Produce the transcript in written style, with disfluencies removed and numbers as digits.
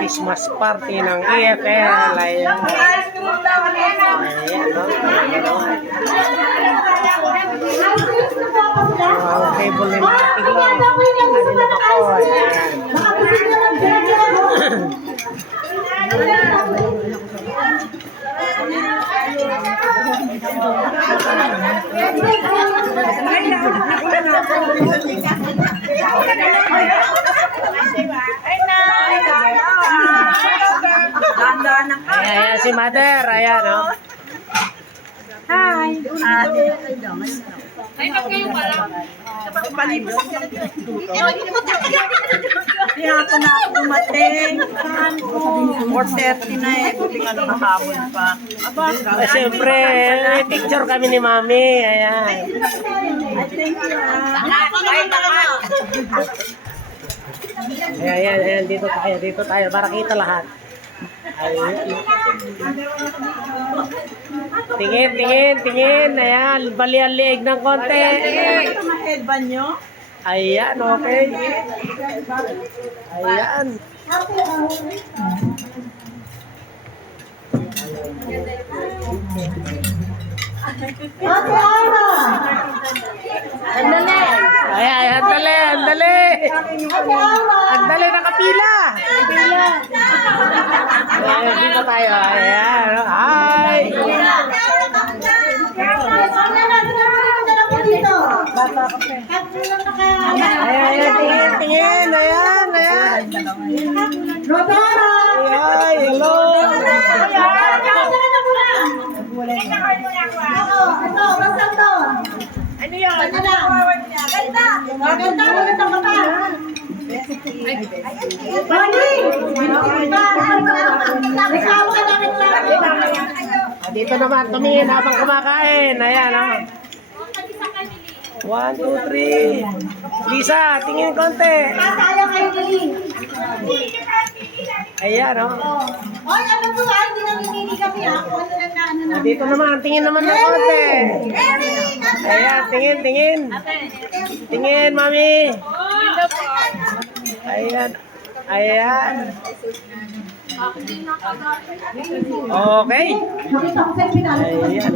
Christmas party ng EFL. Ayan. Ayan, no? Ang table ni mga tiglo. Ano na ako? Ayan. Ayan, si Mother. Ayan, no? Hi! Ay, kayo pala. Kaya ako na ako dumating. 4:30 na eh. Buti nga nakahabol pa. Siyempre, may picture kami ni Mami. Ayan. Thank you. Ayan, ayan. Dito tayo. Dito tayo. Para kita lahat. Ayan. Tingin, tingin, tingin. Ayan. Bali ang liig ng konti. Ito mga headband nyo? Ayan, okay. Ayan. Andali. Ayan, andali, andali. Andali, nakapila. Ayan, dito tayo. Ayan. Hi. Ayan, tingin, tingin. Ayan, ayan. Ayan, hello. Ano yun? Maganda mata. Dito naman, tumingin habang kumakain. Ayan, oh. 1, 2, 3. Lisa, tingin konti. Tayo kayo dali. Ayan, oh. Oy, ano po ba? Hindi namimili kami ha. Kung ano lang na ano na. Dito naman, tingin naman ng konti. Ayan, tingin, tingin. Tingin, Mami. Ayan. Ayan. Okay. Makita ko sa pinalo. Ayan.